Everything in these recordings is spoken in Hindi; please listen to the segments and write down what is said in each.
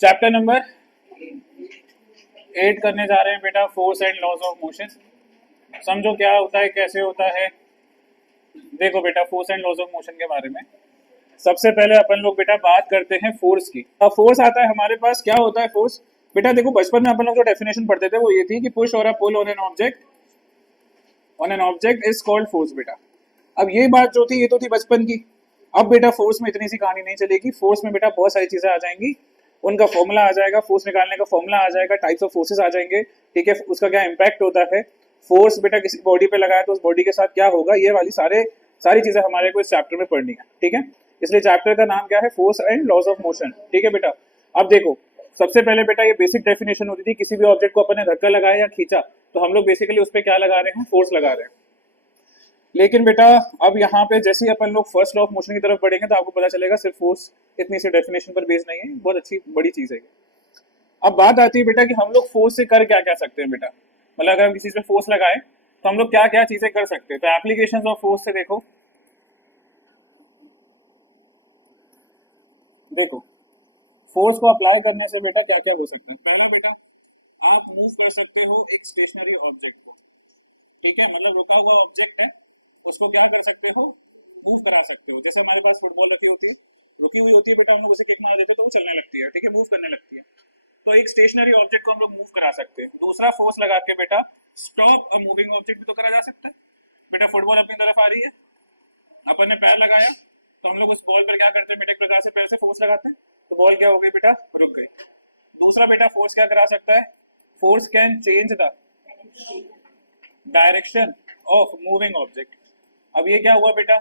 चैप्टर नंबर 8 करने जा रहे हैं बेटा, force and laws of motion. समझो क्या होता है, कैसे होता है। देखो बेटा, force and laws of motion के बारे में सबसे पहले अपन लोग बेटा बात करते हैं फोर्स की। अब फोर्स आता है हमारे पास, क्या होता है फोर्स बेटा। देखो बचपन में अपन लोग जो डेफिनेशन पढ़ते थे वो ये थी कि push or a pull on an object is called force बेटा। अब ये बात जो थी ये तो थी बचपन की। अब बेटा फोर्स में इतनी सी कहानी नहीं चलेगी। फोर्स में बेटा बहुत सारी चीजें आ जाएंगी, उनका फॉर्मूला आ जाएगा, फोर्स निकालने का फॉर्मूला आ जाएगा, टाइप्स ऑफ फोर्सेस आ जाएंगे, ठीक है, उसका क्या इम्पैक्ट होता है, फोर्स बेटा किसी बॉडी पे लगाया तो उस बॉडी के साथ क्या होगा, ये वाली सारी चीजें हमारे को इस चैप्टर में पढ़नी है, ठीक है। इसलिए चैप्टर का नाम क्या है, force and laws of motion, ठीक है बेटा। अब देखो सबसे पहले बेटा ये बेसिक डेफिनेशन होती थी, किसी भी ऑब्जेक्ट को अपन ने धक्का लगाया या खींचा तो हम लोग बेसिकली उस पर क्या लगा रहे हैं, फोर्स लगा रहे हैं। लेकिन बेटा अब यहाँ पे जैसे ही अपन लोग फर्स्ट लॉ ऑफ मोशन की तरफ बढ़ेंगे तो आपको पता चलेगा सिर्फ फोर्स इतनी सी डेफिनेशन पर बेस नहीं है, बहुत अच्छी बड़ी चीज है। अब बात आती है बेटा कि हम लोग फोर्स से कर क्या क्या सकते हैं बेटा। मतलब अगर हम किसी चीज पे फोर्स लगाएं तो हम लोग क्या क्या चीजें कर सकते हैं। तो एप्लीकेशंस ऑफ फोर्स से देखो फोर्स को अप्लाई करने से बेटा क्या क्या हो सकता है। पहला बेटा आप मूव कर सकते हो एक स्टेशनरी ऑब्जेक्ट को, ठीक है, मतलब रुका हुआ ऑब्जेक्ट है उसको क्या कर सकते हो, मूव करा सकते हो। जैसे हमारे पास फुटबॉल रखी होती है, रुकी हुई होती है बेटा, हम लोग उसे किक मार देते हैं तो वो चलने लगती है, ठीक है, मूव करने लगती है। तो एक स्टेशनरी ऑब्जेक्ट को हम लोग मूव करा सकते हैं। दूसरा फोर्स लगा के बेटा स्टॉप अ मूविंग ऑब्जेक्ट भी तो करा जा सकता है। बेटा फुटबॉल अपनी तरफ आ रही है, अपन ने पैर लगाया तो हम लोग उस बॉल पर क्या करते हैं बेटा, एक प्रकार से पैर से फोर्स लगाते हैं तो बॉल क्या हो गई बेटा, रुक गई। दूसरा बेटा फोर्स क्या करा सकता है, force can change the direction of moving object. अब ये क्या हुआ बेटा,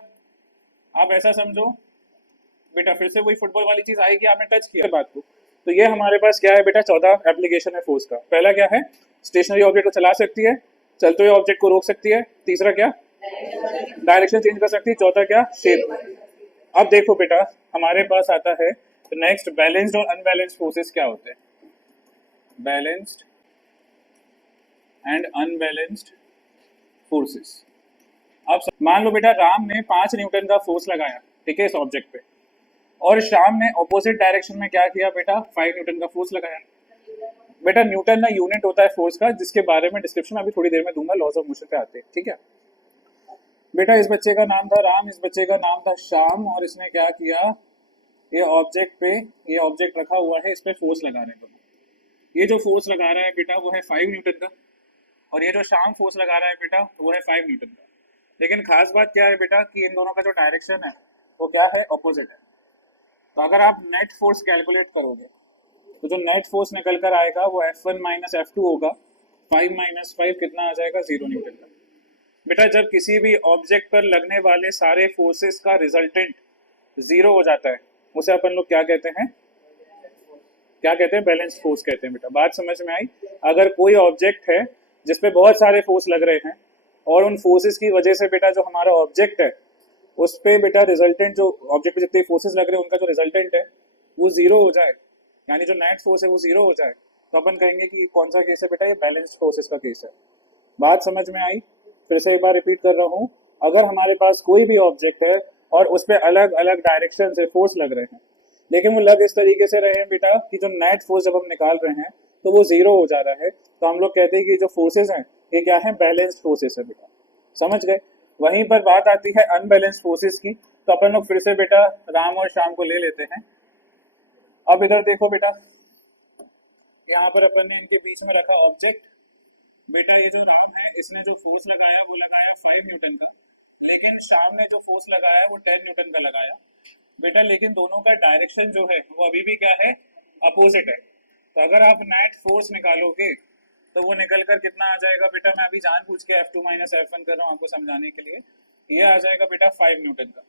आप ऐसा समझो बेटा, फिर से वही फुटबॉल वाली चीज आएगी, आपने टच किया बात को। तो ये हमारे पास क्या है बेटा, 14 एप्लीकेशन है फोर्स का। पहला क्या है, स्टेशनरी ऑब्जेक्ट को चला सकती है, चलते हुए ऑब्जेक्ट को रोक सकती है। तीसरा क्या, डायरेक्शन चेंज कर सकती है। चौथा क्या, शेप। अब देखो बेटा हमारे पास आता है नेक्स्ट, बैलेंस्ड और अनबैलेंस्ड फोर्सेस क्या होते हैं। Balanced and unbalanced forces. अब मान लो बेटा राम ने 5 न्यूटन का फोर्स लगाया, ठीक है, इस ऑब्जेक्ट पे, और श्याम ने ऑपोजिट डायरेक्शन में क्या किया बेटा, 5 न्यूटन का फोर्स लगाया। बेटा न्यूटन ना यूनिट होता है फोर्स का, जिसके बारे में डिस्क्रिप्शन अभी थोड़ी देर में दूंगा, लॉज ऑफ मोशन पे आते हैं, ठीक है। बेटा इस बच्चे का नाम था राम, इस बच्चे का नाम था श्याम, और इसने क्या किया, ये ऑब्जेक्ट पे, ये ऑब्जेक्ट रखा हुआ है, इस पे फोर्स लगा रहे हैं। ये जो फोर्स लगा रहा है बेटा वो है 5 न्यूटन का, और ये जो श्याम फोर्स लगा रहा है बेटा वो है 5 न्यूटन का। लेकिन खास बात क्या है बेटा कि इन दोनों का जो डायरेक्शन है वो क्या है, ऑपोजिट है। तो अगर आप नेट फोर्स कैलकुलेट करोगे तो जो नेट फोर्स निकल कर आएगा वो F1 माइनस F2 होगा। 5 माइनस 5 कितना आ जाएगा, 0 न्यूटन का। बेटा जब किसी भी ऑब्जेक्ट पर लगने वाले सारे फोर्सेस का रिजल्टेंट 0 हो जाता है उसे अपन लोग क्या कहते हैं, क्या कहते हैं, बैलेंस फोर्स कहते हैं। बेटा बात समझ में आई। अगर कोई ऑब्जेक्ट है जिसपे बहुत सारे फोर्स लग रहे हैं और उन फोर्सेस की वजह से बेटा जो हमारा ऑब्जेक्ट है उस पे बेटा रिजल्टेंट, जो ऑब्जेक्ट पे जितने फोर्सेस लग रहे हैं उनका जो रिजल्टेंट है वो 0 हो जाए, यानी जो नेट फोर्स है वो 0 हो जाए, तो अपन कहेंगे कि कौन सा केस है बेटा, ये बैलेंस्ड फोर्सेस का केस है। बात समझ में आई। फिर से एक बार रिपीट कर रहा हूँ, अगर हमारे पास कोई भी ऑब्जेक्ट है और उस पर अलग अलग डायरेक्शन से फोर्स लग रहे हैं, लेकिन वो लग इस तरीके से रहे हैं बेटा कि जो नेट फोर्स जब हम निकाल रहे हैं तो वो 0 हो जा रहा है, तो हम लोग कहते हैं कि जो फोर्सेस हैं ये क्या है, बैलेंस्ड फोर्सेस है बेटा। समझ गए। वहीं पर बात आती है अनबैलेंस्ड फोर्सेस की, तो अपन लोग फिर से बेटा राम और श्याम को ले लेते हैं। अब इधर देखो बेटा, यहाँ पर अपन ने इनके बीच में रखा ऑब्जेक्ट। बेटा ये जो राम है इसने जो फोर्स लगाया वो लगाया 5 न्यूटन का, लेकिन श्याम ने जो फोर्स लगाया वो 10 न्यूटन का लगाया बेटा। लेकिन दोनों का डायरेक्शन जो है वो अभी भी क्या है, अपोजिट है। तो अगर आप नेट फोर्स निकालोगे तो वो निकल कर कितना आ जाएगा बेटा, मैं अभी जान पूछ के F2 माइनस F1 कर रहा हूँ आपको समझाने के लिए, ये आ जाएगा बेटा 5 न्यूटन का।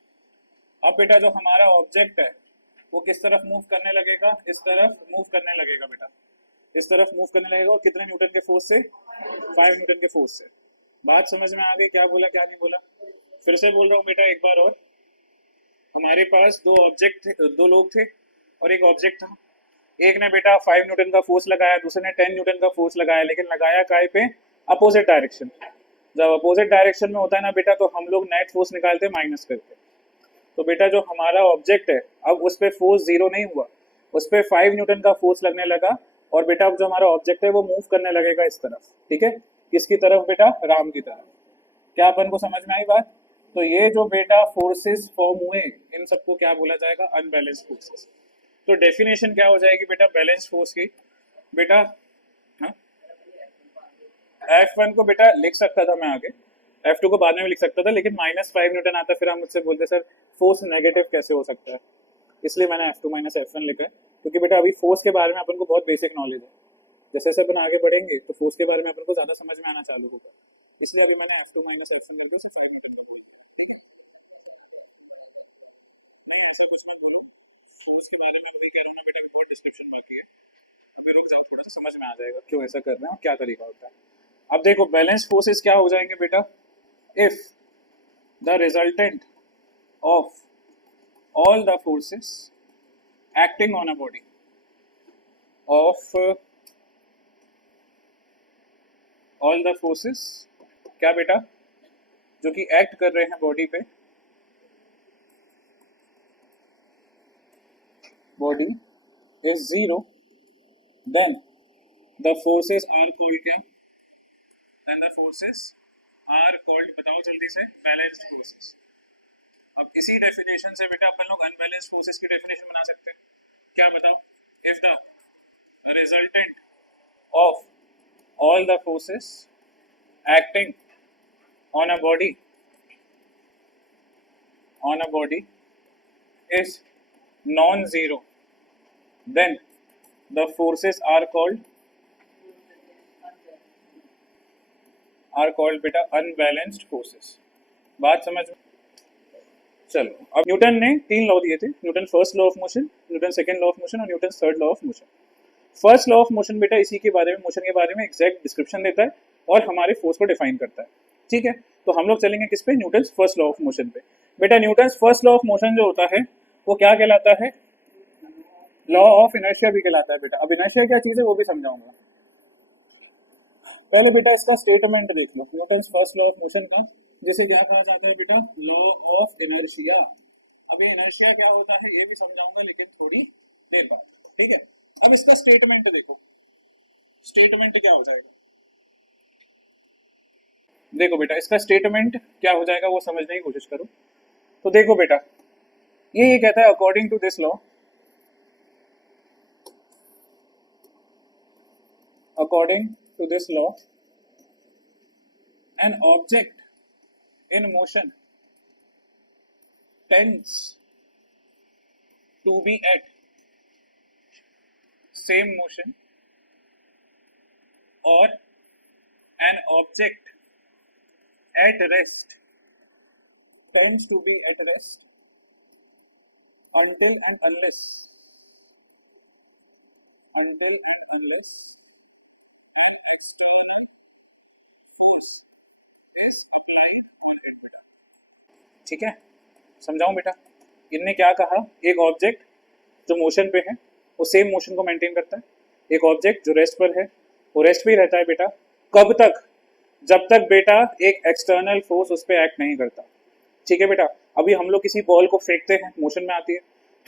अब बेटा जो हमारा ऑब्जेक्ट है वो किस तरफ मूव करने लगेगा, इस तरफ मूव करने लगेगा बेटा, इस तरफ मूव करने लगेगा, और कितने न्यूटन के फोर्स से, 5 न्यूटन के फोर्स से। बात समझ में आ गई, क्या बोला क्या नहीं बोला। फिर से बोल रहा हूँ बेटा एक बार और, हमारे पास दो लोग थे और एक ऑब्जेक्ट था। एक ने बेटा 5 न्यूटन का फोर्स लगाया, दूसरे ने 10 न्यूटन का फोर्स लगाया, लेकिन लगाया काय पे, अपोजिट डायरेक्शन। जब अपोजिट डायरेक्शन में होता है ना बेटा तो हम लोग नेट फोर्स निकालते हैं माइनस करके। तो बेटा जो हमारा ऑब्जेक्ट है अब उस पर फोर्स 0 नहीं हुआ, उस पर 5 न्यूटन का फोर्स लगने लगा, और बेटा अब जो हमारा ऑब्जेक्ट है वो मूव करने लगेगा इस तरफ, ठीक है, किसकी तरफ बेटा, राम की तरफ। क्या अपन को समझ में आई बात? तो ये जो बेटा फोर्सेस फॉर्म हुए, इन सबको क्या बोला जाएगा, अनबैलेंस्ड फोर्सेस। तो डेफिनेशन क्या हो जाएगी बेटा बैलेंस फोर्स की, बेटा हाँ, F1 को बेटा लिख सकता था मैं आगे, F2 को बाद में भी लिख सकता था, लेकिन -5 न्यूटन आता, फिर हम मुझसे बोलते सर फोर्स नेगेटिव कैसे हो सकता है, इसलिए मैंने F2 F1 लिखा है, क्योंकि बेटा अभी फोर्स के बारे में अपन को बहुत बेसिक नॉलेज है, जैसे जैसे अपन आगे बढ़ेंगे तो फोर्स के बारे में अपन को ज्यादा समझ में आना चालू होगा, इसलिए अभी मैंने F2 F1 लिख दिया, 5 न्यूटन का बोल, ठीक है। नहीं ऐसा कुछ मत बोलो, फोर्स के बारे में अभी कह रहा हूँ ना बेटा, बहुत डिस्क्रिप्शन बाकी है, अभी रुक जाओ, थोड़ा सा समझ में आ जाएगा क्यों ऐसा कर रहे हैं और क्या तरीका होता है। अब देखो बैलेंस फोर्सेस क्या हो जाएंगे बेटा, if the resultant of all the forces acting on a body of all the forces क्या बेटा, जो कि एक्ट कर रहे हैं बॉडी पे, body is zero, then the forces are called क्या, then the forces are called, बताओ जल्दी से, बैलेंस्ड फोर्सेस। अब इसी डेफिनेशन से बेटा अपन लोग अनबैलेंस्ड फोर्सेस की डेफिनेशन बना सकते हैं, क्या बताओ, if the resultant of all the forces acting on a body is non-zero, then the forces are called बेटा unbalanced forces। बात समझ में? चलो अब न्यूटन ने 3 लॉ दिए थे, Newton first law of motion, Newton second law of motion और Newton third law of motion. First law of motion बेटा इसी के बारे में, मोशन के बारे में एग्जैक्ट डिस्क्रिप्शन देता है और हमारे फोर्स को डिफाइन करता है, ठीक है। तो हम लोग चलेंगे किस पे, Newton first law of motion पे। बेटा Newton first law of motion जो होता है वो क्या कहलाता है, लॉ ऑफ इनर्शिया भी कहलाता है बेटा। अब इनर्शिया क्या चीज है वो भी समझाऊंगा, पहले बेटा इसका स्टेटमेंट देख लो, Newton first law of motion का, जिसे क्या कहा जाता है बेटा, लॉ ऑफ इनर्शिया। अब ये इनर्शिया क्या होता है ये भी समझाऊंगा, लेकिन थोड़ी देर बाद, ठीक है। अब इसका स्टेटमेंट देखो, स्टेटमेंट क्या हो जाएगा, देखो बेटा इसका स्टेटमेंट क्या हो जाएगा वो समझने की कोशिश करो। तो देखो बेटा ये कहता है according to this law, according to this law an object in motion tends to be at same motion, or an object at rest tends to be at rest until and unless an external force is applied on it, ठीक है। समझाऊं बेटा, इनने क्या कहा, एक ऑब्जेक्ट जो मोशन पे है वो सेम मोशन को मेंटेन करता है, एक ऑब्जेक्ट जो रेस्ट पर है वो रेस्ट पे ही रहता है बेटा, कब तक, जब तक बेटा एक एक्सटर्नल फोर्स उस पर एक्ट नहीं करता, ठीक है बेटा। अभी हम लोग किसी बॉल को फेंकते हैं, मोशन में आती है,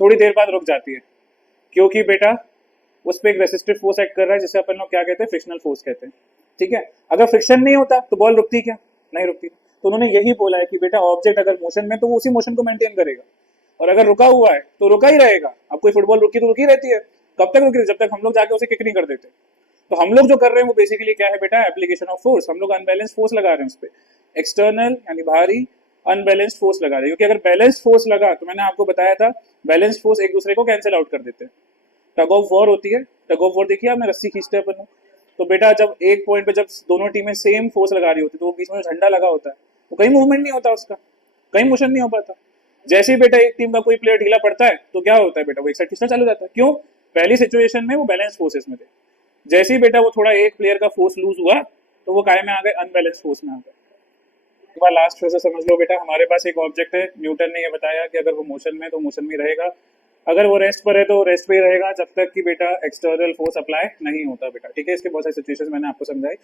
थोड़ी देर बाद रुक जाती है, क्योंकि बेटा उस पर एक रेसिस्टिव फोर्स एक्ट कर रहा है, जिसे अपन लोग क्या कहते हैं, फ्रिक्शनल फोर्स कहते हैं, ठीक है। अगर फ्रिक्शन नहीं होता तो बॉल रुकती क्या, नहीं रुकती। तो उन्होंने यही बोला है कि बेटा ऑब्जेक्ट अगर मोशन में तो वो उसी मोशन को मेंटेन करेगा, और अगर रुका हुआ है तो रुका ही रहेगा। अब कोई फुटबॉल रुकी तो रुकी रहती है, कब तक रुकी, जब तक हम लोग जाके उसे किक नहीं कर देते। तो हम लोग जो कर रहे हैं वो बेसिकली क्या है बेटा, एप्लीकेशन ऑफ फोर्स, हम लोग अनबैलेंस फोर्स लगा रहे हैं उस पर, एक्सटर्नल यानी बाहरी अनबैलेंस्ड फोर्स लगा रहे हैं, क्योंकि अगर बैलेंस फोर्स लगा तो मैंने आपको बताया था बैलेंस फोर्स एक दूसरे को कैंसिल आउट कर देते हैं। टग ऑफ वॉर होती है, टग ऑफ वॉर देखिए आपने, रस्सी खींचते हैं अपन, तो बेटा जब एक पॉइंट पे जब दोनों टीमें सेम फोर्स लगा रही होती है तो वो बीच में झंडा लगा होता है, वो कहीं मूवमेंट नहीं होता, उसका कहीं मोशन नहीं हो पाता। जैसे ही बेटा एक टीम का कोई प्लेयर ढीला पड़ता है तो क्या होता है बेटा, वो एक साइड खींचना चालू जाता है, क्यों, पहली सिचुएशन में वो बैलेंस फोर्सेस में थे, जैसे ही बेटा वो थोड़ा एक प्लेयर का फोर्स लूज हुआ तो वो काय में आ गए, अनबैलेंस फोर्स में आ गए। एक बार लास्ट फिर से समझ लो बेटा, हमारे पास एक ऑब्जेक्ट है, न्यूटन ने ये बताया कि अगर वो मोशन में तो मोशन में रहेगा, अगर वो रेस्ट पर है तो रेस्ट पे ही रहेगा जब तक कि बेटा एक्सटर्नल फोर्स अप्लाई नहीं होता बेटा, ठीक है। इसके बहुत सारे सिचुएशन मैंने आपको समझाई।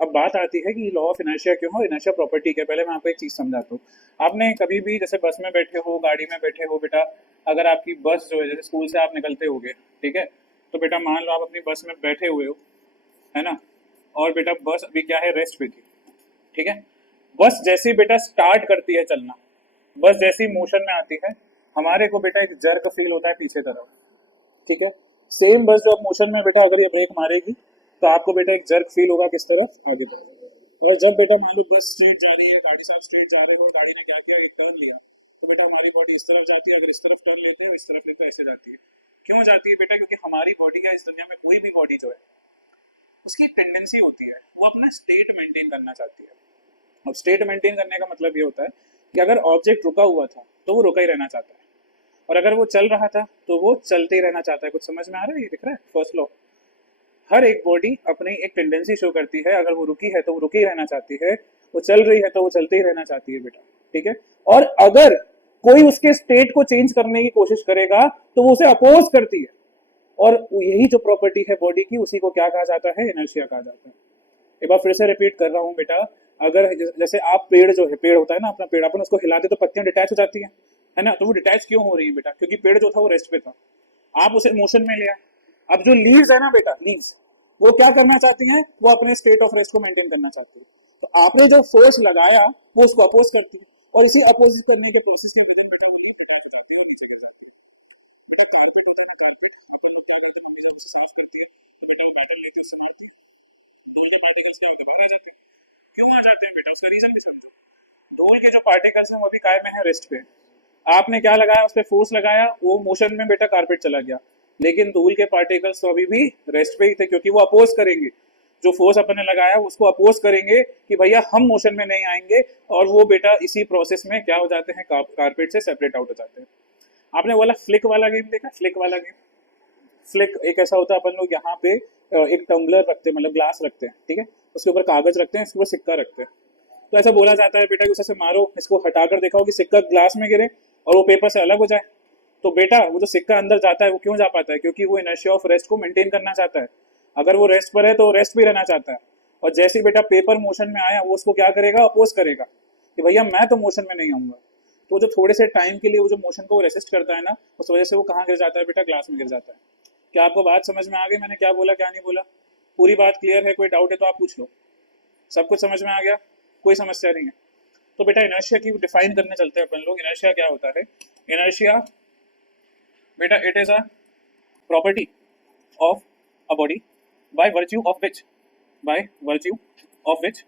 अब बात आती है कि लॉ ऑफ इनर्शिया क्यों हो, इनर्शिया प्रॉपर्टी क्या। पहले मैं आपको एक चीज समझाता हूँ। आपने कभी भी जैसे बस में बैठे हो, गाड़ी में बैठे हो बेटा, अगर आपकी बस जो है, जैसे स्कूल से आप निकलते होगे, ठीक है, तो बेटा मान लो आप अपनी बस में बैठे हुए हो, है ना, और बेटा बस अभी क्या है, रेस्ट पे थी, ठीक है। बस जैसे ही बेटा स्टार्ट करती है चलना, बस जैसी मोशन में आती है, हमारे को बेटा एक जर्क फील होता है पीछे तरफ, ठीक है। सेम बस जो अब मोशन में बेटा अगर ये ब्रेक मारेगी तो आपको बेटा एक जर्क फील होगा किस तरफ, आगे तरफ। और जब बेटा मान लो बस स्ट्रेट जा रही है, गाड़ी से आप स्ट्रेट जा रहे हो, गाड़ी ने क्या किया, एक टर्न लिया, तो बेटा हमारी बॉडी इस तरफ जाती है। अगर इस तरफ टर्न लेते हैं, इस तरफ लेते हैं, ऐसे जाती है। क्यों जाती है बेटा? क्योंकि हमारी बॉडी या इस दुनिया में कोई भी बॉडी जो है, उसकी टेंडेंसी होती है वो अपना स्टेट मेंटेन करना चाहती है। अब स्टेट मेंटेन करने का मतलब ये होता है कि अगर ऑब्जेक्ट रुका हुआ था तो वो रुका ही रहना चाहता है, और अगर वो चल रहा था तो वो चलते ही रहना चाहता है। कुछ समझ में आ रहा है? ये दिख रहा है फर्स्ट लॉ। हर एक बॉडी अपनी एक टेंडेंसी शो करती है, अगर वो रुकी है तो वो रुकी रहना चाहती है, वो चल रही है तो वो चलते ही रहना चाहती है बेटा, ठीक है। और अगर कोई उसके स्टेट को चेंज करने की कोशिश करेगा तो वो उसे अपोज करती है, और यही जो प्रॉपर्टी है बॉडी की, उसी को क्या कहा जाता है, इनर्शिया कहा जाता है। एक बार फिर से रिपीट कर रहा हूँ बेटा, अगर जैसे आप पेड़ जो है, पेड़ होता है ना अपना पेड़, अपन उसको हिलाते तो पत्तियां डिटैच हो जाती है ना, तो वो डिटैच क्यों हो रही है बेटा? क्योंकि पेड़ जो था वो रेस्ट पे था, आप उसे मोशन में ले आए। अब जो लीव्स है ना बेटा, लीव्स वो क्या करना चाहती हैं, वो अपने स्टेट ऑफ रेस्ट को मेंटेन करना चाहती है। तो आपने जो फोर्स लगाया वो उसको अपोज करती है, और उसी अपोज करने के प्रोसेस के अंदर बेटा वो लीव डिटैच हो जाती है और नीचे गिर जाती है। बेटा कार्पेट होता है ना, कार्पेट आप लोग क्या करते हैं, मम्मी जब साफ करती है तो बेटा वो कॉटन लेके उससे मारती है, धूल के पार्टिकल्स क्या आगे रह जाते हैं। क्यों आ जाते हैं बेटा? उसका रीजन भी समझो। धूल के जो पार्टिकल्स हैं वो अभी काय में है, रेस्ट पे। आपने क्या लगाया, उस पर फोर्स लगाया, वो मोशन में बेटा कारपेट चला गया, लेकिन धूल के पार्टिकल्स तो अभी भी रेस्ट पे ही थे, क्योंकि वो अपोज करेंगे। जो फोर्स अपन ने लगाया उसको अपोज करेंगे कि भैया हम मोशन में नहीं आएंगे, और वो बेटा इसी प्रोसेस में क्या हो जाते हैं, कारपेट से सेपरेट आउट हो जाते हैं। आपने बोला फ्लिक वाला गेम देखा? फ्लिक वाला गेम, फ्लिक एक ऐसा होता है, अपन लोग यहाँ पे एक टम्बलर रखते हैं, मतलब ग्लास रखते हैं, ठीक है, उसके ऊपर कागज रखते हैं, उसके ऊपर सिक्का रखते हैं। तो ऐसा बोला जाता है बेटा कि उसे से मारो, इसको हटाकर देखा हो कि सिक्का ग्लास में गिरे और वो पेपर से अलग हो जाए। तो बेटा वो जो सिक्का अंदर जाता है वो क्यों जा पाता है? क्योंकि वो इनर्शिया ऑफ रेस्ट को मेंटेन करना चाहता है। अगर वो रेस्ट पर है तो रेस्ट भी रहना चाहता है, और जैसे ही बेटा पेपर मोशन में आया वो उसको क्या करेगा, अपोज करेगा कि भैया मैं तो मोशन में नहीं आऊंगा। तो जो थोड़े से टाइम के लिए वो जो मोशन को रेसिस्ट करता है ना, उस वजह से वो कहाँ गिर जाता है बेटा, ग्लास में गिर जाता है। क्या आपको बात समझ में आ गई? मैंने क्या बोला क्या नहीं बोला? पूरी बात क्लियर है? कोई डाउट है तो आप पूछ लो। सब कुछ समझ में आ गया? कोई समस्या नहीं है? तो बेटा इनर्शिया की डिफाइन करने चलते हैं अपन लोग। इनर्शिया क्या होता है? इनर्शिया बेटा it is a property of a body by virtue of which by virtue of which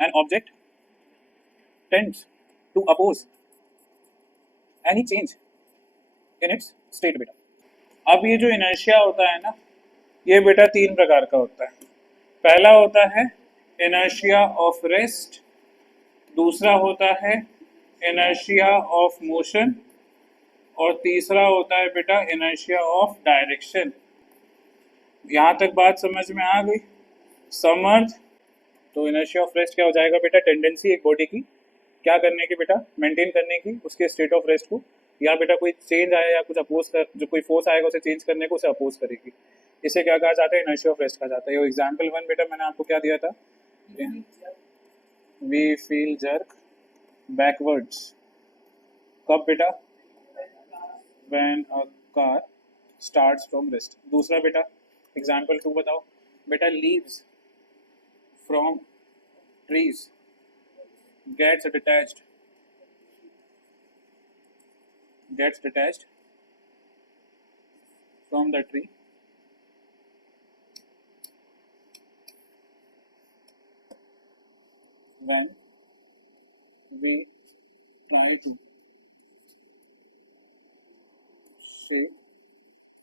an object tends to oppose any change in its state बेटा। अब ये जो इनर्शिया होता है ना, ये बेटा तीन प्रकार का होता है। पहला होता है इनर्शिया ऑफ रेस्ट, दूसरा होता है इनर्शिया ऑफ मोशन, और तीसरा होता है बेटा इनर्शिया ऑफ डायरेक्शन। यहाँ तक बात समझ में आ गई? समर्थ। तो इनर्शिया ऑफ रेस्ट क्या हो जाएगा बेटा? टेंडेंसी एक बॉडी की क्या करने की बेटा, मेंटेन करने की उसके स्टेट ऑफ रेस्ट को, या बेटा कोई चेंज आया या कुछ अपोज कर, जो कोई फोर्स आएगा उसे चेंज करने को, उसे अपोज करेगी। इसे क्या कहा जाता है? इनर्शिया ऑफ रेस्ट कहा जाता है। ये एग्जांपल वन बेटा मैंने आपको क्या दिया था, वी फील जर्क बैकवर्ड्स। कब बेटा? When a car starts from rest. दूसरा बेटा एग्जांपल टू बताओ बेटा, leaves from trees gets detached from the tree when we try to shake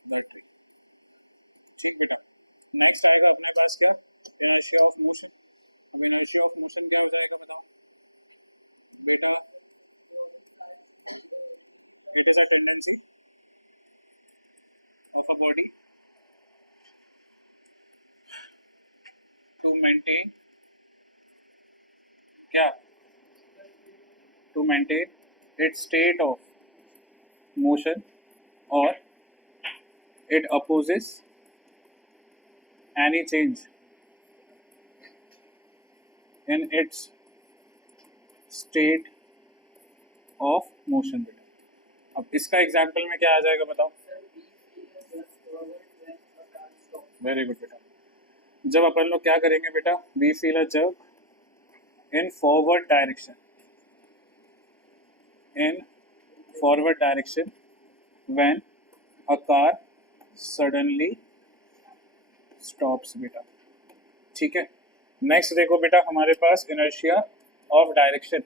the tree। ठीक बेटा, नेक्स्ट आएगा अपने पास क्या, इनर्शिया ऑफ मोशन। अब इनर्शिया ऑफ मोशन क्या हो जाएगा बताओ बेटा? It is a tendency of a body to maintain क्या, to maintain its state of motion और it opposes any change in its state of motion बेटा। अब इसका एग्जाम्पल में क्या आ जाएगा बताओ? वेरी गुड बेटा। जब अपन लोग क्या करेंगे बेटा, we feel a jerk in forward direction, in forward direction when a car suddenly stops बेटा। ठीक है, नेक्स्ट देखो बेटा, हमारे पास इनर्शिया ऑफ डायरेक्शन।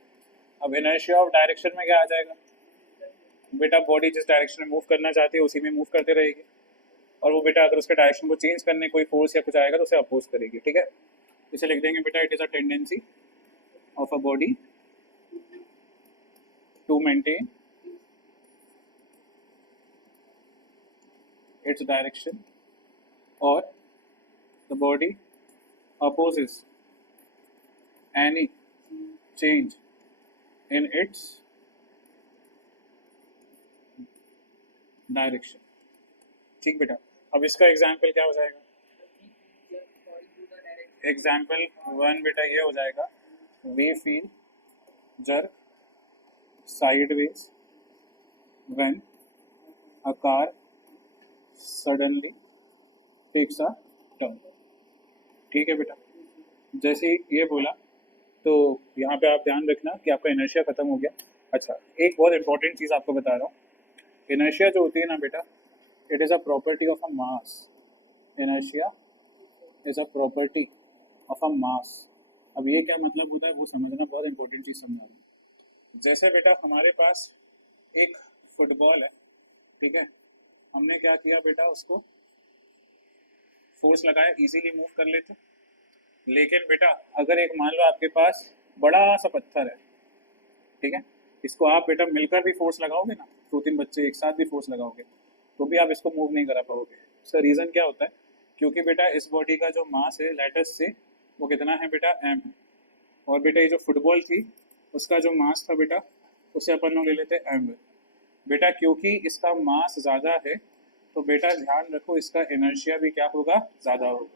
अब इनर्शिया ऑफ डायरेक्शन में क्या आ जाएगा बेटा, बॉडी जिस डायरेक्शन में मूव करना चाहती है उसी में मूव करते रहेगी, और वो बेटा अगर उसके डायरेक्शन को चेंज करने कोई फोर्स या कुछ आएगा तो उसे अपोज करेगी। ठीक है, इसे लिख देंगे बेटा, it is a tendency of a body to maintain its direction, और the body opposes any change in its direction. ठीक बेटा, अब इसका एग्जाम्पल क्या हो जाएगा? एग्जाम्पल 1 बेटा ये हो जाएगा, we feel jerk sideways when a car suddenly takes a turn। ठीक है बेटा, जैसे ही ये बोला तो यहाँ पे आप ध्यान रखना कि आपका इनर्शिया खत्म हो गया। अच्छा, एक बहुत इंपॉर्टेंट चीज़ आपको बता रहा हूँ, इनर्शिया जो होती है ना बेटा, it is a property of a mass. Inertia is a property of a mass. अब ये क्या मतलब होता है वो समझना, बहुत इंपॉर्टेंट चीज़ समझा रहा हूँ। जैसे बेटा हमारे पास एक फुटबॉल है, ठीक है, हमने क्या किया बेटा, उसको फोर्स लगाया, इजीली मूव कर लेते। लेकिन बेटा अगर एक मान लो आपके पास बड़ा सा पत्थर है, ठीक है, इसको आप बेटा मिलकर भी फोर्स लगाओगे ना, 2-3 बच्चे एक साथ भी फोर्स लगाओगे तो भी आप इसको मूव नहीं करा पाओगे। इसका रीज़न क्या होता है? क्योंकि बेटा इस बॉडी का जो मास है लेटस से वो कितना है बेटा, m है, और बेटा ये जो फुटबॉल थी उसका जो मास था बेटा उसे अपन लोग ले लेते हैं m बेटा। क्योंकि इसका मास ज़्यादा है तो बेटा ध्यान रखो इसका इनर्शिया भी क्या होगा, ज़्यादा होगा।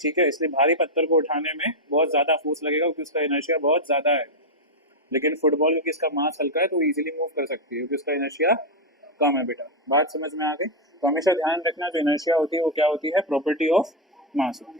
ठीक है, इसलिए भारी पत्थर को उठाने में बहुत ज़्यादा फोर्स लगेगा क्योंकि उसका इनर्शिया बहुत ज़्यादा है। लेकिन फुटबॉल क्योंकि इसका मास हल्का है तो इजीली मूव कर सकती है क्योंकि उसका इनर्शिया कम है बेटा। बात समझ में आ गई? तो हमेशा ध्यान रखना जो इनर्शिया होती है वो क्या होती है, प्रॉपर्टी ऑफ मास होती है।